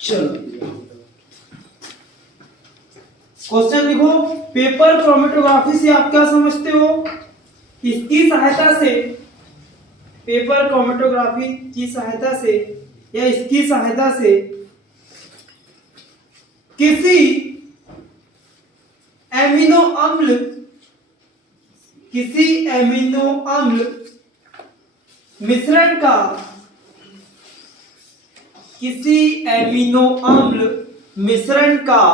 चलो क्वेश्चन लिखो। Paper chromatography से आप क्या समझते हो? इसकी सहायता से, पेपर क्रोमेटोग्राफी की सहायता से या इसकी सहायता से किसी एमिनो अम्ल, किसी एमिनो अम्ल मिश्रण का, किसी एमिनो अम्ल मिश्रण का,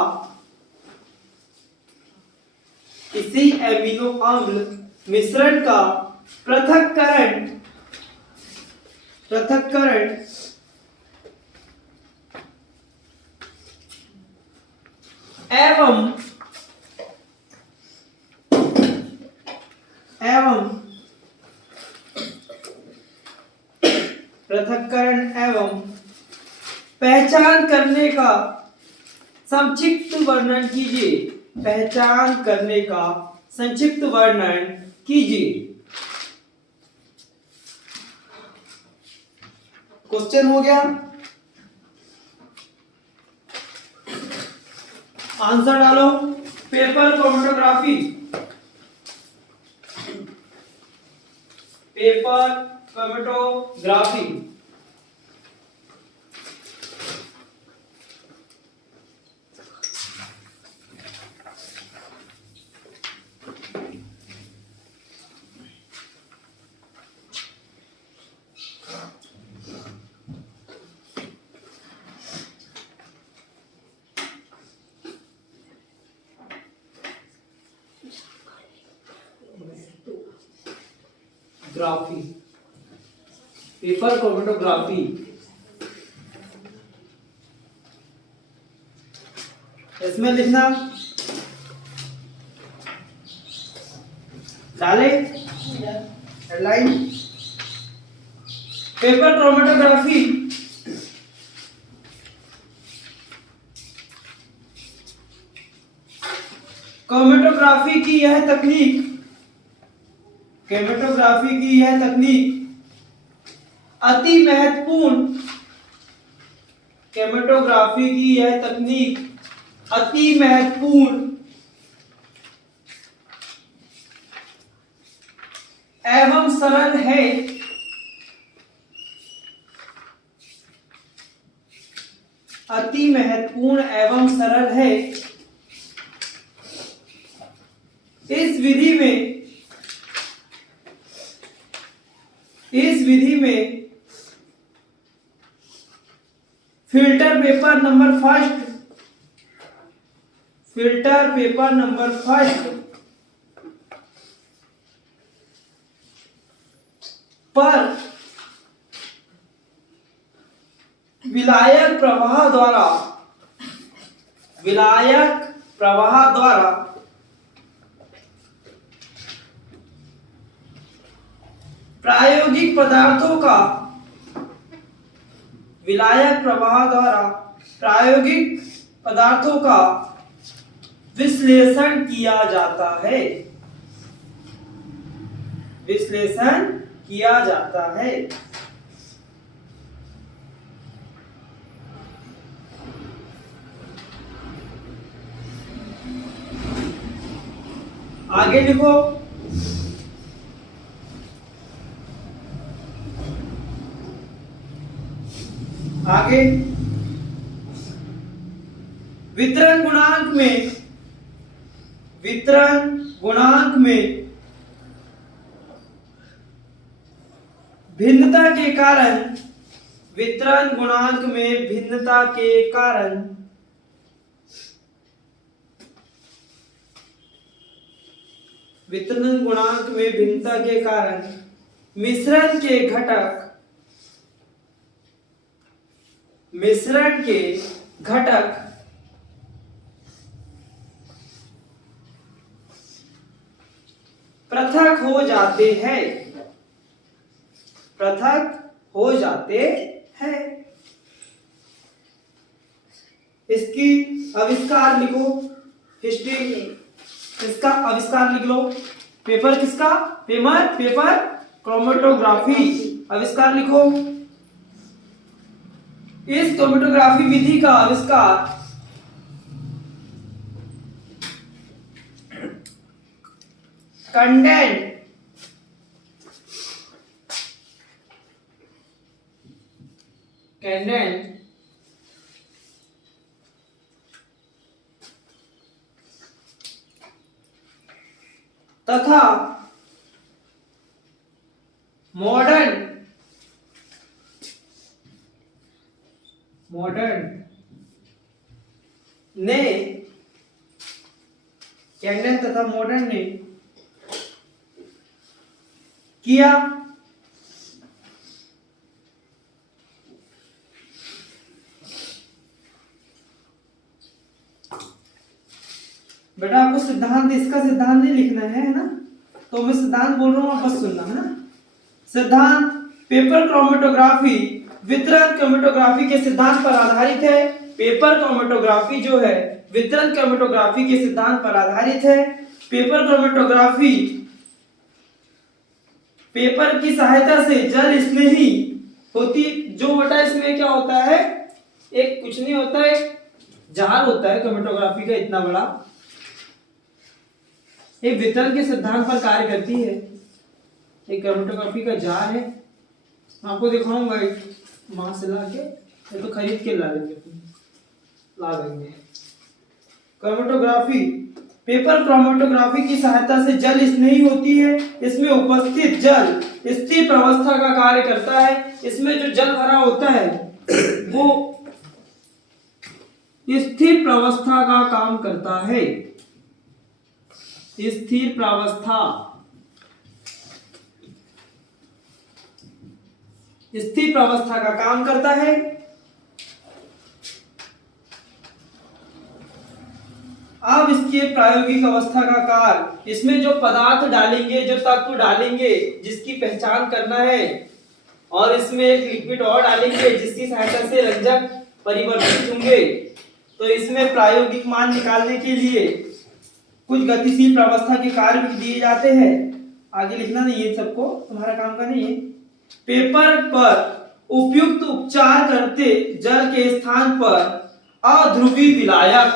किसी एमिनो अम्ल मिश्रण का पृथक्करण, पृथक्करण एवं पृथक्करण एवं पहचान करने का संक्षिप्त वर्णन कीजिए। पहचान करने का संक्षिप्त वर्णन कीजिए। क्वेश्चन हो गया, आंसर डालो। Paper chromatography, paper chromatography graphy, paper chromatography, इसमें लिखना, डाले हेडलाइन। पेपर क्रोमेटोग्राफी क्रोमेटोग्राफी की यह तकनीक, क्रोमेटोग्राफी की यह तकनीक अति महत्वपूर्ण, क्रोमेटोग्राफी की यह तकनीक अति महत्वपूर्ण एवं सरल है, अति महत्वपूर्ण एवं सरल है। इस विधि में, इस विधि में filter paper number first, filter paper number first पर विलायक प्रवाह द्वारा, विलायक प्रवाह द्वारा प्रायोगिक पदार्थों का, विलायक प्रवाह द्वारा प्रायोगिक पदार्थों का विश्लेषण किया जाता है, विश्लेषण किया जाता है। आगे लिखो। आगे वितरण गुणांक में, वितरण गुणांक में भिन्नता के कारण, वितरण गुणांक में भिन्नता के कारण वितरण गुणांक में भिन्नता के कारण मिश्रण के घटक, मिश्रण के घटक पृथक हो जाते हैं, पृथक हो जाते हैं। इसकी आविष्कार लिखो, हिस्ट्री, इसका आविष्कार लिख लो। पेपर किसका? पेपर क्रोमेटोग्राफी, आविष्कार लिखो। इस क्रोमेटोग्राफी विधि का आविष्कार कंडेंट तथा मॉडर्न ने कैंडेन तथा मॉडर्न ने किया। बेटा आपको सिद्धांत, इसका सिद्धांत नहीं लिखना है ना, तो मैं सिद्धांत बोल रहा हूं, आप बस सुनना है ना। सिद्धांत पेपर क्रोमेटोग्राफी वितरण क्रोमेटोग्राफी के सिद्धांत पर आधारित है। पेपर क्रोमेटोग्राफी जो है वितरण क्रोमेटोग्राफी के सिद्धांत पर आधारित है। पेपर क्रोमेटोग्राफी पेपर की सहायता से जल स्नेही होती, जो बेटा इसमें क्या होता है, एक कुछ नहीं होता है, जार होता है क्रोमेटोग्राफी का इतना बड़ा, एक वितरण के सिद्धांत पर कार्य करती है। एक क्रोमेटोग्राफी का जार है, आपको दिखाऊंगा वहां से लाके, ये तो खरीद के ला देंगे। क्रोमेटोग्राफी पेपर क्रोमेटोग्राफी की सहायता से जल स्नेही होती है। इसमें उपस्थित जल स्थिर प्रवस्था का कार्य करता है। इसमें जो जल भरा होता है वो स्थिर प्रवस्था का काम करता है। स्थिर प्रावस्था, स्थिर प्रावस्था का काम करता है। अब इसके प्रायोगिक अवस्था का कार्य, इसमें जो पदार्थ डालेंगे, जो तत्व डालेंगे जिसकी पहचान करना है, और इसमें एक लिक्विड और डालेंगे जिसकी सहायता से रंजक परिवर्तित होंगे। तो इसमें प्रायोगिक मान निकालने के लिए कुछ गतिशील प्रावस्था के कार्य भी दिए जाते हैं। आगे लिखना नहीं है, सबको तुम्हारा काम का नहीं है। पेपर पर उपयुक्त उपचार करते जल के स्थान पर अध्रुवी विलायक,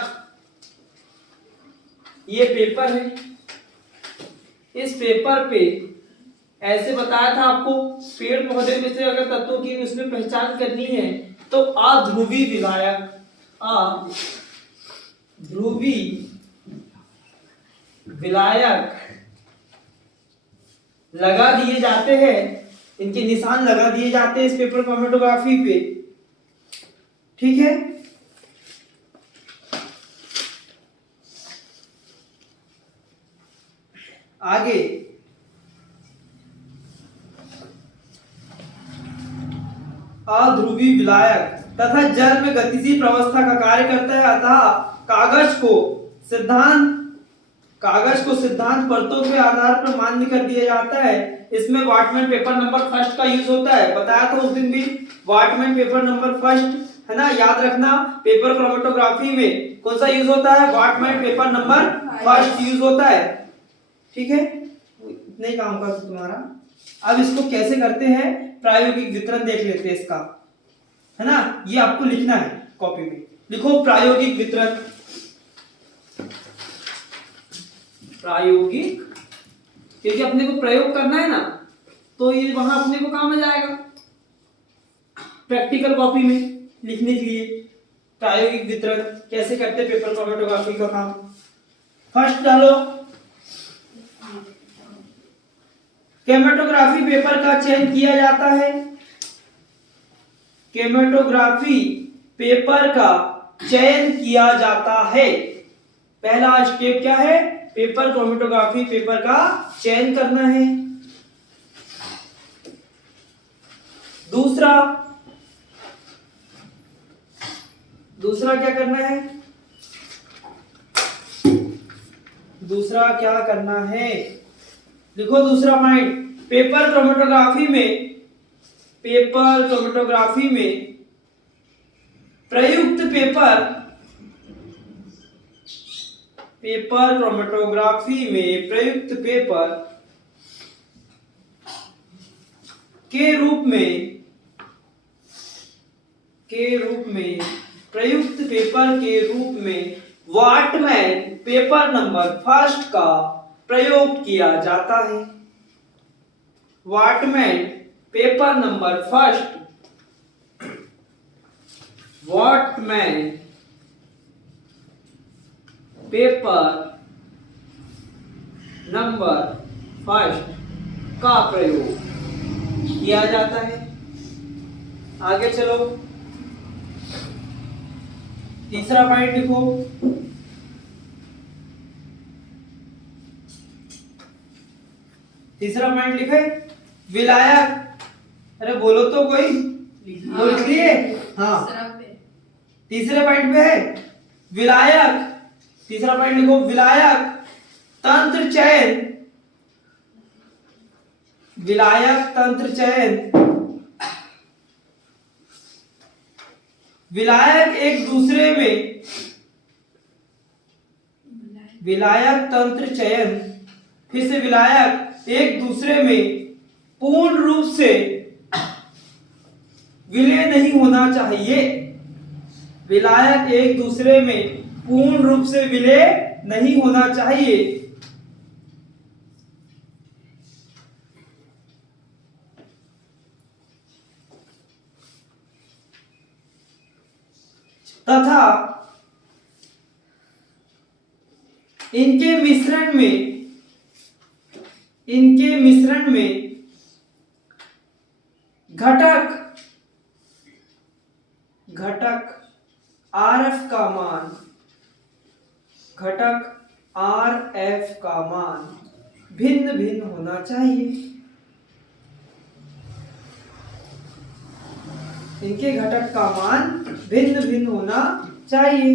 ये पेपर है। इस पेपर पे ऐसे बताया था आपको, पेड़ पौधे में से अगर तत्वों की उसमें पहचान करनी है तो अध्रुवी विलायक, अध्रुवी विलायक लगा दिए जाते हैं, इनके निशान लगा दिए जाते हैं इस पेपर क्रोमेटोग्राफी पे, ठीक है। आगे अध्रुवी विलायक तथा जल में गतिशील प्रावस्था का कार्य करता है। अतः कागज को सिद्धांत परतों के आधार पर मान्य कर दिया जाता है। इसमें वाटमैन पेपर नंबर फर्स्ट का यूज होता है, बताया था उस दिन भी, वाटमैन पेपर नंबर फर्स्ट है ना, याद रखना। पेपर क्रोमेटोग्राफी में कौन सा यूज होता है, Whatman paper number first use होता है, ठीक है। इतने काम का तुम्हारा। अब इसको कैसे करते हैं, प्रायोगिक वितरण देख लेते हैं इसका, है ना। ये आपको लिखना है कॉपी में, लिखो प्रायोगिक वितरण। प्रायोगिक, क्योंकि अपने को प्रयोग करना है ना, तो ये वहां अपने को काम आ जाएगा प्रैक्टिकल कॉपी में लिखने के लिए। प्रायोगिक वितरण कैसे करते हैं पेपर क्रोमेटोग्राफी का काम। फर्स्ट डालो, क्रोमेटोग्राफी पेपर का चयन किया जाता है। क्रोमेटोग्राफी पेपर का चयन किया जाता है। पहला स्टेप क्या है, पेपर क्रोमेटोग्राफी पेपर का चयन करना है। दूसरा क्या करना है, दूसरा क्या करना है, लिखो दूसरा पॉइंट। पेपर क्रोमेटोग्राफी में प्रयुक्त पेपर क्रोमेटोग्राफी में प्रयुक्त पेपर के रूप में के रूप में, प्रयुक्त पेपर के रूप में वॉटमैन पेपर नंबर फर्स्ट का प्रयोग किया जाता है। Whatman paper number first, Whatman paper number first का प्रयोग किया जाता है। आगे चलो, तीसरा पॉइंट लिखो। तीसरा पॉइंट लिखे विलायक। अरे बोलो तो कोई, बोल लिए। हाँ, तीसरे पॉइंट पे है विलायक। तीसरा पॉइंट लिखो विलायक तंत्र चयन, विलायक तंत्र चयन। विलायक एक दूसरे में, विलायक तंत्र चयन, फिर से विलायक एक दूसरे में पूर्ण रूप से विलय नहीं होना चाहिए। विलायक एक दूसरे में पूर्ण रूप से विलय नहीं होना चाहिए। तथा इनके मिश्रण में घटक RF का मान, घटक RF का मान भिन्न भिन्न होना चाहिए। इनके घटक का मान भिन्न भिन्न होना चाहिए।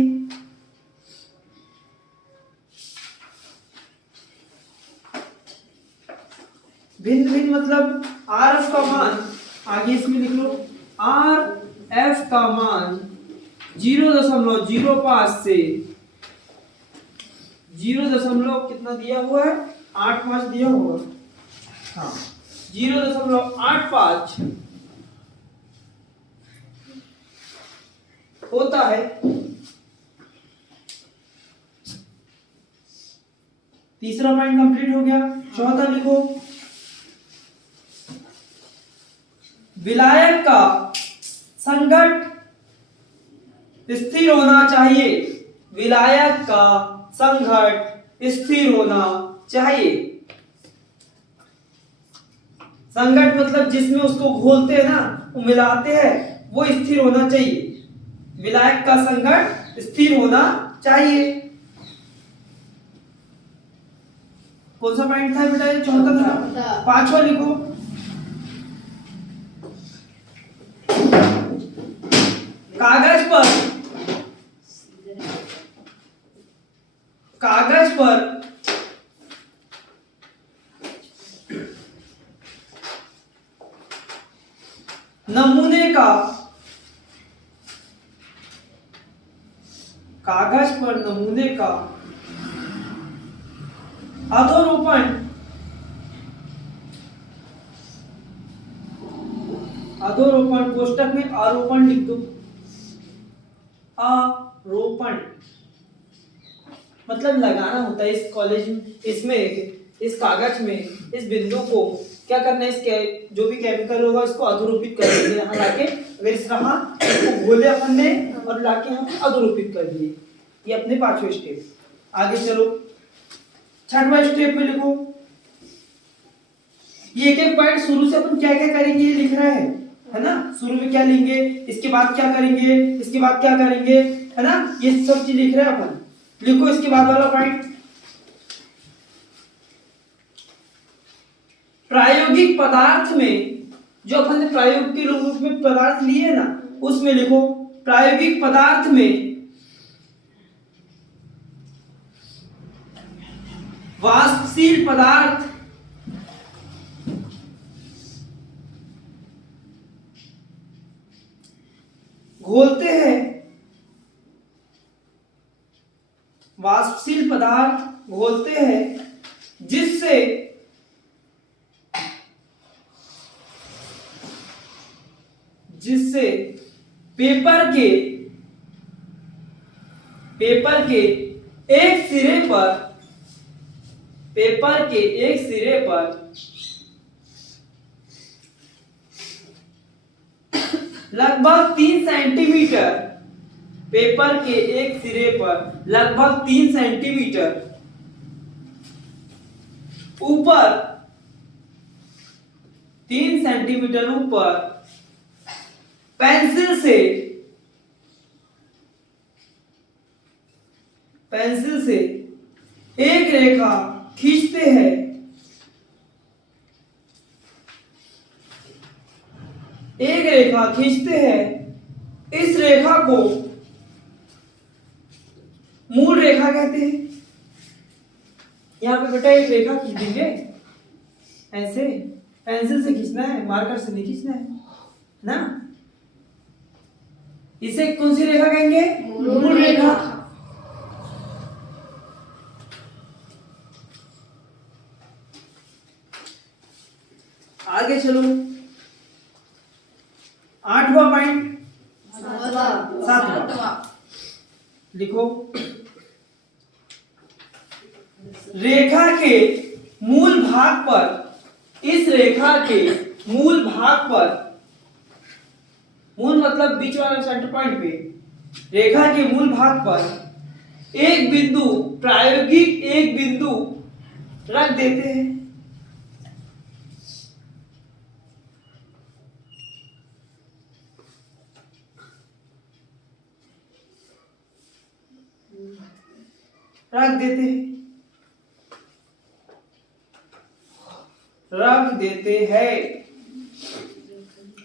भिन्न भिन्न मतलब RF का मान, आगे इसमें लिख लो RF का मान 0.05 से 0. कितना दिया हुआ है, 85 दिया हुआ। हाँ, 0.85 होता है। तीसरा पॉइंट कंप्लीट हो गया। चौथा लिखो विलायक का संघट स्थिर होना चाहिए। विलायक का संघट स्थिर होना चाहिए। संघट मतलब जिसमें उसको घोलते हैं ना, वो मिलाते हैं, वो स्थिर होना चाहिए। विलायक का संघट स्थिर होना चाहिए। कौन सा पॉइंट था बेटा ये? चौथा था। पांचवा लिखो कागज पर नमूने का, कागज पर नमूने का अधोरोपण, अधोरोपण कोष्टक में आरोपण लिख दो। आरोपण मतलब लगाना होता है। इस कॉलेज में, इसमें, इस कागज में इस बिंदु को क्या करना है, इसके जो भी केमिकल होगा इसको अधोरोपित कर देंगे। यहाँ लाके अगर इस रहा इसको घोले अपन ने और लाके हम अधोरोपित कर दिए। ये अपने पांचवें स्टेप। आगे चलो छठवां स्टेप में लिखो। ये एक एक पॉइंट शुरू से अपन क्या क्या करेंगे ये लिख रहा है ना। शुरू में क्या लेंगे, इसके बाद क्या करेंगे, इसके बाद क्या करेंगे, है ना। ये सब चीज लिख रहे हैं अपन। लिखो इसके बाद वाला पॉइंट। प्रायोगिक पदार्थ में, जो अपन ने प्रायोग के रूप में पदार्थ लिए ना, उसमें लिखो प्रायोगिक पदार्थ में वाष्पशील पदार्थ घोलते हैं, वाष्पशील पदार्थ घोलते हैं जिससे पेपर के एक सिरे पर लगभग 3 सेंटीमीटर, पेपर के एक सिरे पर लगभग 3 सेंटीमीटर ऊपर 3 सेंटीमीटर ऊपर पेंसिल से एक रेखा खींचते हैं। इस रेखा को मूल रेखा कहते हैं। यहां पे बेटा एक रेखा खींच देंगे, ऐसे पेंसिल से खींचना है, मार्कर से नहीं खींचना है ना। इसे कौन सी रेखा कहेंगे? मूल रेखा। आगे चलो, 8वां पॉइंट, 7वां लिखो। रेखा के मूल भाग पर, इस रेखा के मूल भाग पर, मूल मतलब बीच वाले सेंटर पॉइंट पे, रेखा के मूल भाग पर एक बिंदु, प्रायोगिक एक बिंदु रख देते हैं। रख देते हैं।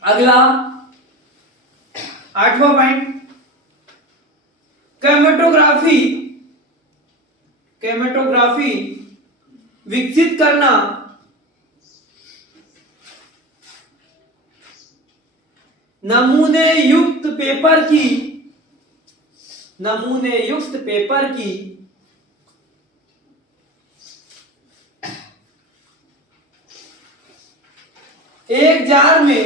अगला 8वां पॉइंट, कैमेटोग्राफी विकसित करना। नमूने युक्त पेपर की एक जार में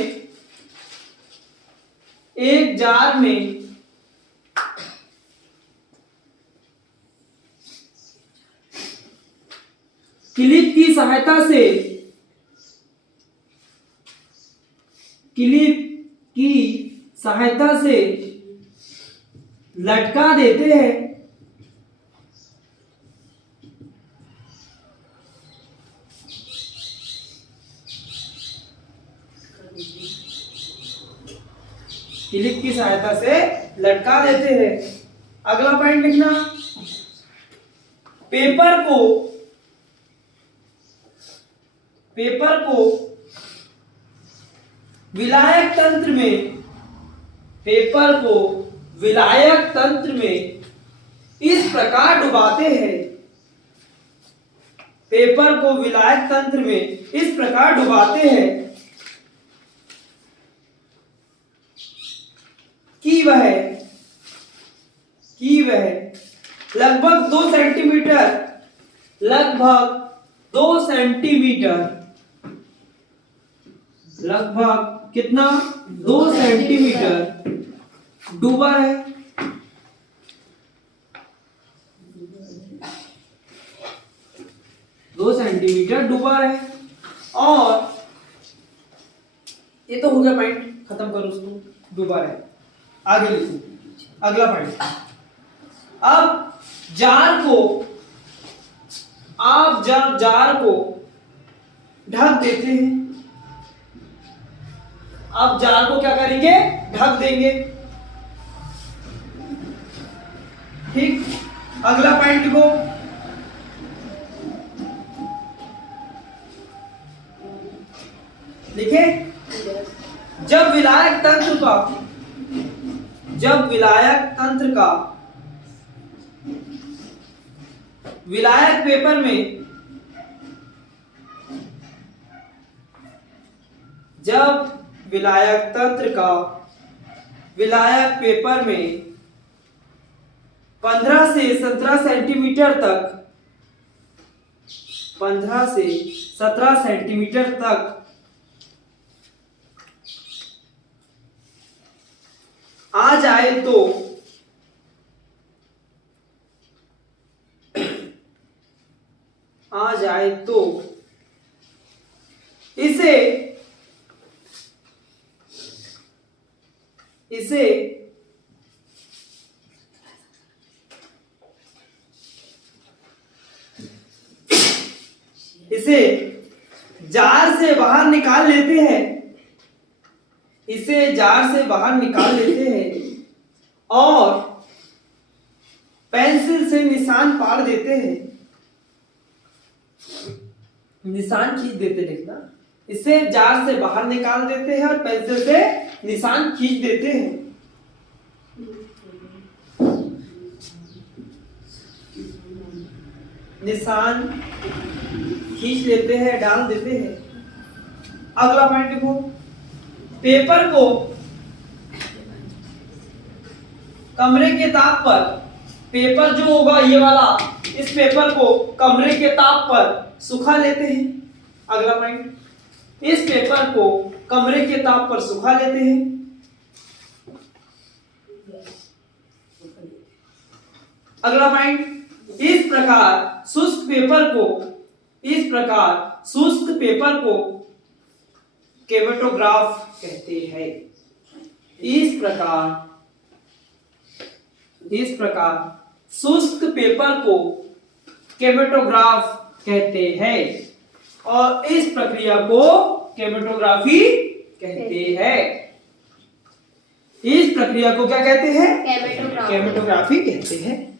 क्लिप की सहायता से लटका देते हैं। क्लिप की सहायता से लटका देते हैं। अगला पॉइंट लिखना, पेपर को विलायक तंत्र में इस प्रकार डुबाते हैं। पेपर को विलायक तंत्र में इस प्रकार डुबाते हैं कि वह लगभग 2 सेंटीमीटर, लगभग कितना? 2 सेंटीमीटर डूबा है। और ये तो हो गया पॉइंट, खत्म करो उसको, डूबा है। आगे लिखो अगला पॉइंट। अब जार को ढक देते हैं। अब जार को क्या करेंगे? ढक देंगे। ठीक, अगला पॉइंट लिखो, लिखे। जब विलायक तंत्र का विलायक पेपर में विलायक पेपर में 15 से 17 सेंटीमीटर तक जाए तो इसे जार से बाहर निकाल लेते हैं, और पेंसिल से निशान पाड़ देते हैं, निशान खींच देते, लिखना। इसे जार से बाहर निकाल देते हैं और पेंसिल से निशान खींच देते हैं। निशान खींच लेते हैं, डाल देते हैं। अगला पॉइंट देखो, पेपर को कमरे के ताप पर, पेपर जो होगा ये वाला, इस पेपर को कमरे के ताप पर सुखा लेते हैं। अगला पॉइंट, इस पेपर को कमरे के ताप पर सुखा लेते हैं। अगला पॉइंट, इस प्रकार शुष्क पेपर को केमेटोग्राफ कहते हैं। इस प्रकार शुष्क पेपर को केमेटोग्राफ कहते हैं, और इस प्रक्रिया को केमेटोग्राफी कहते हैं। इस प्रक्रिया को क्या कहते हैं? केमेटोग्राफी कहते हैं।